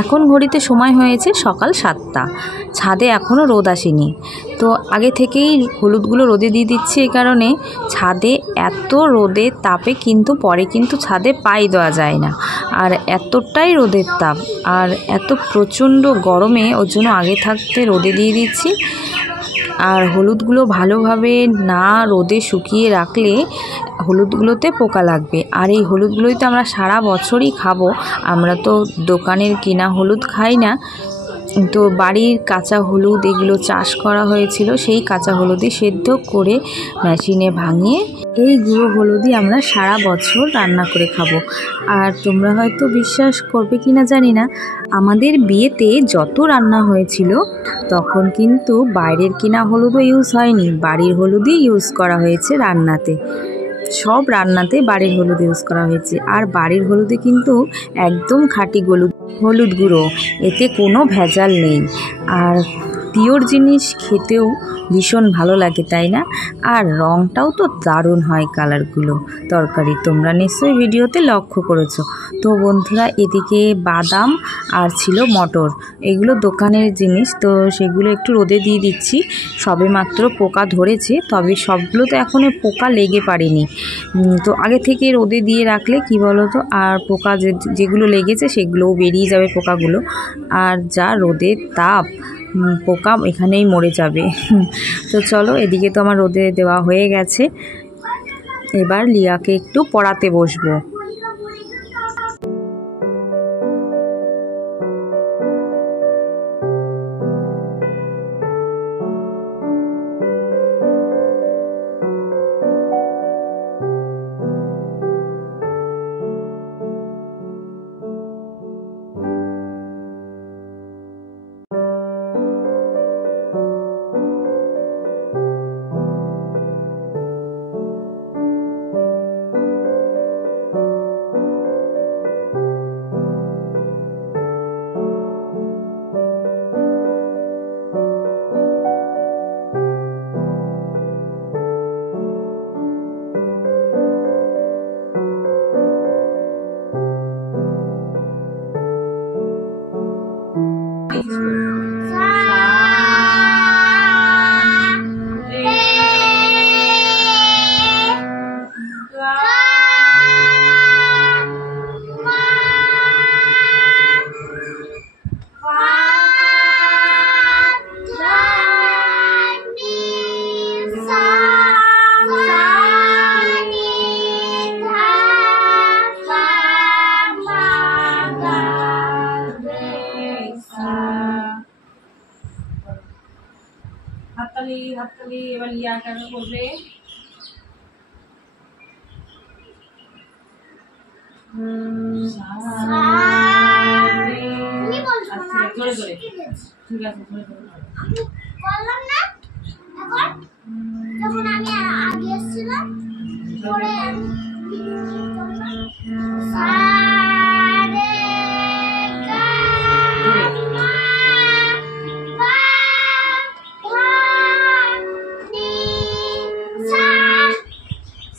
এখন ঘড়িতে সময় হয়েছে সকাল 7টা। ছাদে এখনও রোদ আসেনি, তো আগে থেকেই হলুদগুলো রোদে দিয়ে দিচ্ছি। এই কারণে ছাদে এত রোদের তাপে কিন্তু পরে কিন্তু ছাদে পাই দেওয়া যায় না, আর এতটাই রোদের তাপ আর এত প্রচণ্ড গরমে ওর জন্য আগে থাকতে রোদে দিয়ে দিচ্ছি। আর হলুদগুলো ভালোভাবে না রোদে শুকিয়ে রাখলে হলুদগুলোতে পোকা লাগবে। আর এই হলুদগুলোই তো আমরা সারা বছরই খাবো, আমরা তো দোকানের কিনা হলুদ খাই না। তো বাড়ির কাঁচা হলুদ এগুলো চাষ করা হয়েছিল, সেই কাঁচা হলুদই সেদ্ধ করে মেশিনে ভাঙিয়ে এই গুঁড়ো হলুদই আমরা সারা বছর রান্না করে খাবো। আর তোমরা হয়তো বিশ্বাস করবে কি না জানি না, আমাদের বিয়েতে যত রান্না হয়েছিল তখন কিন্তু বাইরের কিনা হলুদও ইউজ হয়নি, বাড়ির হলুদই ইউজ করা হয়েছে রান্নাতে। সব রান্নাতে বাড়ির হলুদ ইউজ করা হয়েছে। আর বাড়ির হলুদে কিন্তু একদম খাঁটি হলুদ গুঁড়ো, এতে কোনো ভেজাল নেই। আর পিওর জিনিস খেতেও ভীষণ ভালো লাগে, তাই না? আর রঙটাও তো দারুণ হয় কালারগুলো তরকারি, তোমরা নিশ্চয়ই ভিডিওতে লক্ষ্য করেছো। তো বন্ধুরা, এদিকে বাদাম আর ছিল মটর, এগুলো দোকানের জিনিস, তো সেগুলো একটু রোদে দিয়ে দিচ্ছি। সবে মাত্র পোকা ধরেছে, তবে সবগুলো তো এখনও পোকা লেগে পারেনি। তো আগে থেকে রোদে দিয়ে রাখলে কি বলো তো, আর পোকা যেগুলো লেগেছে সেগুলোও বেরিয়ে যাবে পোকাগুলো। আর যা রোদের তাপ, পোকা এখানেই মরে যাবে। তো চলো, এদিকে তো আমার রোদে দেওয়া হয়ে গেছে, এবার লিয়াকে একটু পড়াতে বসবো। হাততালি এবার লিয়া কেন করবে? ঠিক আছে, বললাম না এখন যখন আমি আগে এসেছিলাম পরে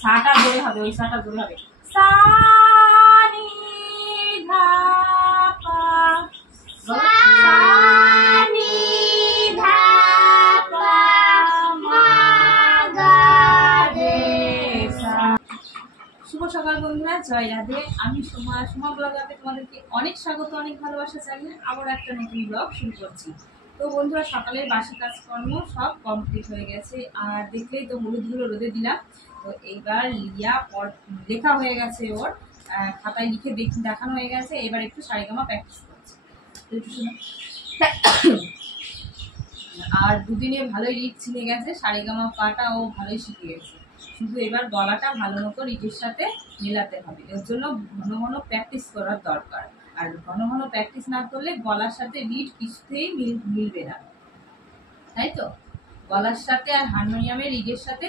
সাটা জোরে হবে, ওই সাটা জোরে হবে। সা নি ধা পা, সা নি ধা পা মা গা রে সা। শুভ সকাল বন্ধুরা, জয় রাধে। আমি সোমা ব্লগাতে তোমাদেরকে অনেক স্বাগত, অনেক ভালোবাসা জানিয়ে আবার একটা নতুন ব্লগ শুরু করছি। তো বন্ধুরা, সকালের বাসি কাজকর্ম সব কমপ্লিট হয়ে গেছে। আর দেখলেই তো হলুদগুলো রোদে দিলাম। তো এইবার লিয়া লেখা হয়ে গেছে, ওর খাতায় লিখে দেখানো হয়ে গেছে। এবার একটু সারেগামা প্র্যাকটিস করছে। একটু শুনো। আর দুদিনে ভালোই রিড চিনে গেছে, সারেগামা পাটা ও ভালোই শিখে গেছে। শুধু এবার গলাটা ভালো মতো রিডের সাথে মেলাতে হবে। এর জন্য ঘন ঘন প্র্যাকটিস করার দরকার। আর ঘন ঘন প্র্যাকটিস না করলে গলার সাথে রিড কিছুতেই মিলবে না, তাই তো? গলার সাথে আর হারমোনিয়ামের রিডের সাথে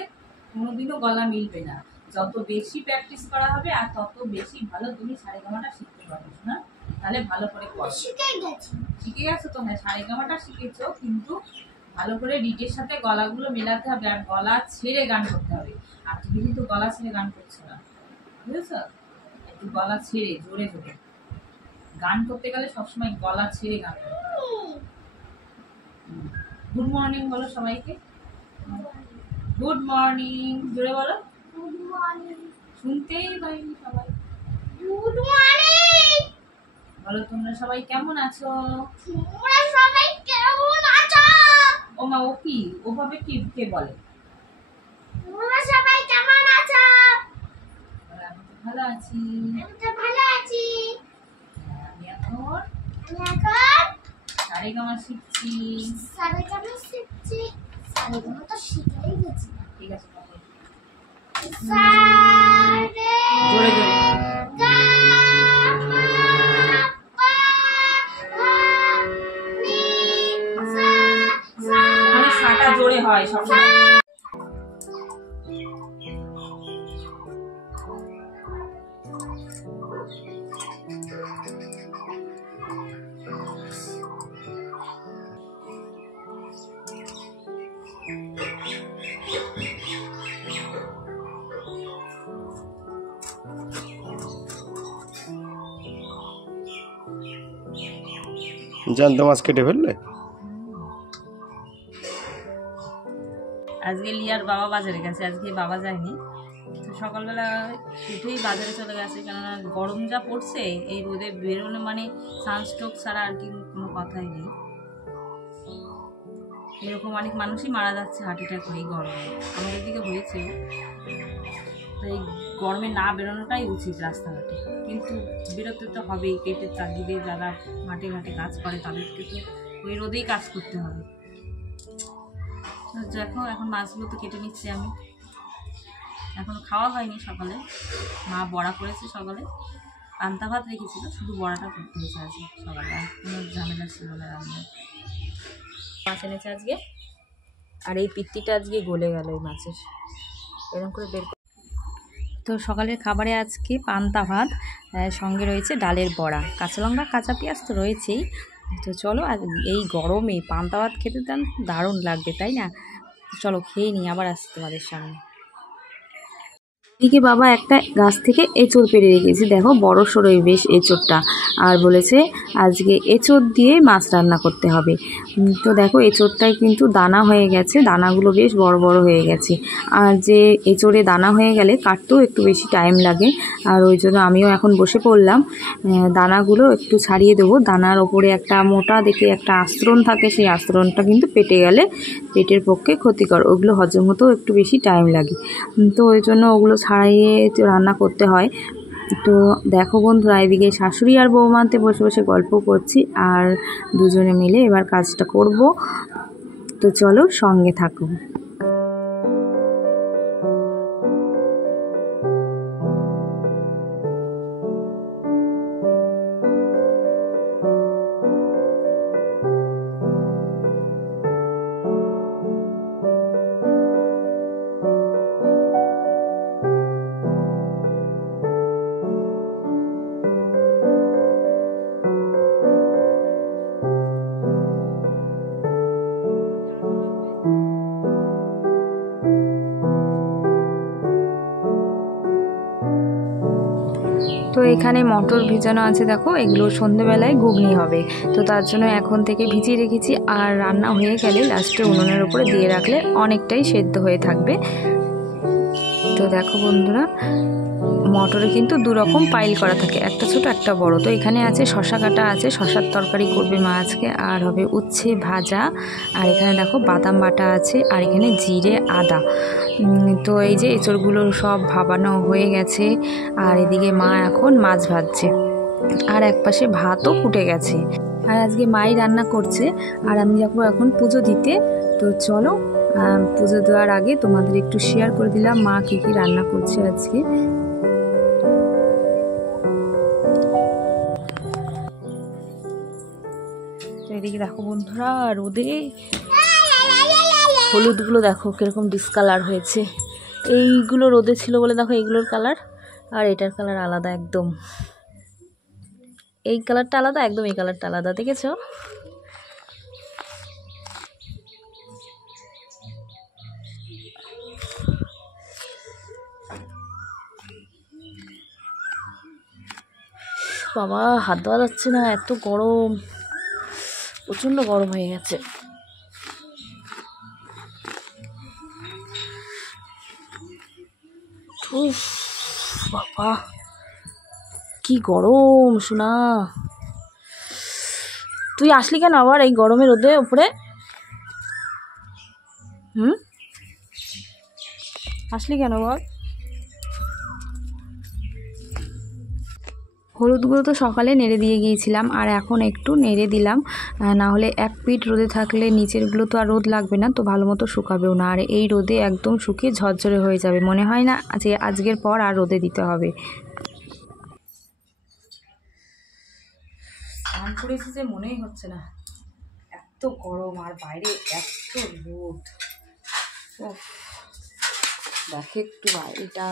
কোনোদিনও গলা মিলবে না। যত বেশি প্র্যাকটিস করা হবে আর তত বেশি ভালো তুমি সারেগামাটা শিখতে পারবে না। তাহলে ভালো করে শিখে গেছো তো? হ্যাঁ, সারেগামাটা শিখেছো, কিন্তু ভালো করে রিডের সাথে গলাগুলো মেলাতে হবে আর গলা ছেড়ে গান করতে হবে। আর তুমি কিন্তু গলা ছেড়ে গান করছো না, বুঝেছ? একটু গলা ছেড়ে জোরে জোরে গান করতে গেলে সবসময় গলা ছেড়ে গান করতে হবে। গুড মর্নিং বলো সবাইকে। গুড মর্নিং জোরে বলো। Good morning. শুনতেই পাইনি সবাই। গুড মর্নিং বলো, তোমরা সবাই কেমন আছো? তোমরা সবাই কেমন আছো? ও মা, ও কি ওভাবে কি কে বলে? তোমরা সবাই কেমন আছো? আমি তো ভালো আছি। আমি তো ভালো আছি। আমি এখন সারেগামা শিখছি। সারেগামা শিখছি। সারেগামা তো শিখেই গেছি। ঠিক আছে, সারে জোরে জোরে। মানে সাটা জোরে হয় সবসময়। জ্যান্ত মাছ কেটে ফেললে? আজকে লিয়ার বাবা বাজারে গেছে, আজকে বাবা যায়নি। তো সকালবেলা উঠেই বাজারে চলে গেছে, কেননা গরম যা পড়ছে, এই রোদে বেরোনো মানে সানস্ট্রোক ছাড়া আর কি কোনো কথাই নেই। এরকম অনেক মানুষই মারা যাচ্ছে হার্ট অ্যাটাক হয়ে গরমে, আমাদের দিকে হয়েছে। তো এই গরমে না বেরোনোটাই উচিত রাস্তাঘাটে, কিন্তু বেরোতে তো হবেই। পেটের তাগিদে যারা মাঠে ঘাটে কাজ করে তাদেরকে তো ওই রোদেই কাজ করতে হবে। দেখো, এখন মাছগুলো তো কেটে নিচ্ছি আমি। এখনো খাওয়া হয়নি। সকালে মা বড়া করেছে, সকালে পান্তা ভাত রেখেছিল, শুধু বড়াটা করতে হয়েছে আজকে সকালে। আর কোনো ঝামেলা ছিল না রান্না। মাছ এনেছে আজকে, আর এই পিত্তিটা আজকে গলে গেল এই মাছের, এরকম করে বের। তো সকালের খাবারে আজকে পান্তা ভাত, সঙ্গে রয়েছে ডালের বড়া, কাঁচা লঙ্কা কাঁচা পেঁয়াজ তো রয়েছেই। তো চলো, আর এই গরমে পান্তা ভাত খেতে দারুণ লাগবে, তাই না? চলো খেয়ে নিই, আবার আসছি তোমাদের সামনে। এদিকে বাবা একটা গাছ থেকে এঁচড় পেড়ে রেখেছে, দেখো বড় সড়োই বেশ এঁচড়টা। আর বলেছে আজকে এঁচড় দিয়ে মাছ রান্না করতে হবে। তো দেখো, এঁচড়টাই কিন্তু দানা হয়ে গেছে, দানাগুলো বেশ বড় বড় হয়ে গেছে। আর যে এঁচড়ে দানা হয়ে গেলে কাটতেও একটু বেশি টাইম লাগে। আর ওই জন্য আমিও এখন বসে পড়লাম, দানাগুলো একটু ছাড়িয়ে দেবো। দানার ওপরে একটা মোটা দেখে একটা আস্তরণ থাকে, সেই আস্তরণটা কিন্তু পেটে গেলে পেটের পক্ষে ক্ষতিকর, ওগুলো হজম হতেও একটু বেশি টাইম লাগে। তো ওই জন্য ওগুলো ছাড়িয়ে রান্না করতে হয়। তো দেখো বন্ধুরা, এদিকে শাশুড়ি আর বৌমাতে বসে বসে গল্প করছি, আর দুজনে মিলে এবার কাজটা করব। তো চলো সঙ্গে থাকো। তো এখানে মটর ভেজানো আছে, দেখো এগুলো সন্ধেবেলায় ঘুগনি হবে। তো তার জন্য এখন থেকে ভিজিয়ে রেখেছি, আর রান্না হয়ে গেলে লাস্টে উনুনের উপরে দিয়ে রাখলে অনেকটাই সেদ্ধ হয়ে থাকবে। তো দেখো বন্ধুরা, মটরে কিন্তু দু রকম পাইল করা থাকে, একটা ছোট একটা বড়। তো এখানে আছে শশা কাটা আছে, শশার তরকারি করবে মা আজকে, আর হবে উচ্ছে ভাজা, আর এখানে দেখো বাদাম বাটা আছে, আর এখানে জিরে আদা। তো এই যে এঁচড়গুলো সব ভাবানো হয়ে গেছে, আর এদিকে মা এখন মাছ ভাজছে, আর একপাশে ভাতও ফুটে গেছে। আর আজকে মাই রান্না করছে, আর আমি যাবো এখন পুজো দিতে। তো চলো পুজো দেওয়ার আগে তোমাদের একটু শেয়ার করে দিলাম মা কী কী রান্না করছে আজকে। তো এদিকে দেখো বন্ধুরা, রোদে হলুদগুলো দেখো কিরকম ডিসকালার হয়েছে। এইগুলো রোদে ছিল বলে দেখো এইগুলোর কালার, আর এটার কালার আলাদা একদম। এই কালারটা আলাদা একদম, এই কালারটা আলাদা, দেখেছো? বাবা হাত দেওয়া যাচ্ছে না, এত গরম, প্রচণ্ড গরম হয়ে গেছে। উফ বাবা কি গরম শোনা। তুই আসলি কেন আবার এই গরমে রোদে উপরে? আসলি কেন বল? হলুদগুলো তো সকালে নেড়ে দিয়ে গিয়েছিলাম, আর এখন একটু নেড়ে দিলাম, না হলে এক পিঠ রোদে থাকলে নিচেরগুলো তো আর রোদ লাগবে না, তো ভালো মতো শুকাবেও না। আর এই রোদে একদম শুকিয়ে ঝরঝরে হয়ে যাবে, মনে হয় না যে আজকের পর আর রোদে দিতে হবে। স্নান করেছি যে মনেই হচ্ছে না, এত গরম, আর বাইরে এত রোদ। দেখে একটু বাইরেটা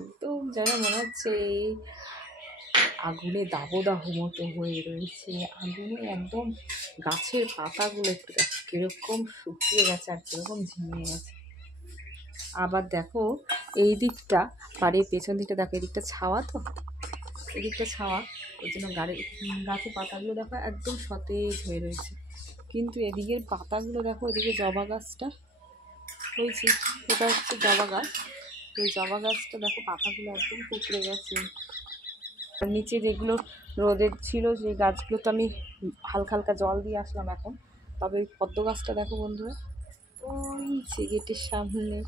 একদম যেন মনে হচ্ছে আগুনে দাবদাহ মতো হয়ে রয়েছে। আগুনে একদম গাছের পাতাগুলো একটু দেখো কিরকম শুকিয়ে গেছে আর কিরকম ঝিমিয়ে গেছে। আবার দেখো এই দিকটা, বাড়ির পেছন দিকটা দেখো, এই দিকটা ছাওয়া, তো এই দিকটা ছাওয়া, ওই জন্য গাছের পাতাগুলো দেখো একদম সতেজ হয়ে রয়েছে। কিন্তু এদিকের পাতাগুলো দেখো, এদিকে জবা গাছটা হয়েছে, ওটা হচ্ছে জবা গাছ, তো ওই জবা গাছটা দেখো পাতাগুলো একদম কুকড়ে গেছে। আর নিচে যেগুলো রোদের ছিল সেই গাছগুলো তো আমি হালকা হালকা জল দিয়ে আসলাম এখন। তবে ওই পদ্ম গাছটা দেখো বন্ধুরা, ওই যে গেটের সামনে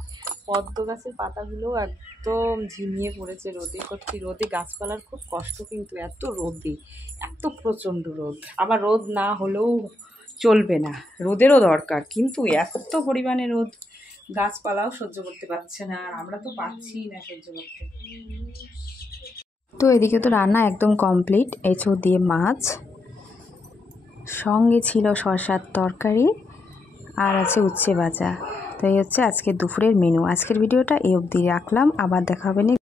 পদ্ম গাছের পাতাগুলো একদম ঝিমিয়ে পড়েছে রোদে। সত্যি রোদে গাছপালার খুব কষ্ট, কিন্তু এত রোদে, এত প্রচণ্ড রোদ। আবার রোদ না হলেও চলবে না, রোদেরও দরকার, কিন্তু এত পরিমাণে রোদ গাছপালাও সহ্য করতে পারছে না, আর আমরা তো পাচ্ছি না সহ্য করতে। তো এদিকে তো রান্না একদম কমপ্লিট, এঁচড় দিয়ে মাছ, সঙ্গে ছিল শসার তরকারি, আর আছে উচ্ছে ভাজা। তো এই হচ্ছে আজকে দুপুরের মেনু। আজকের ভিডিওটা এই অবধি রাখলাম, আবার দেখা হবে।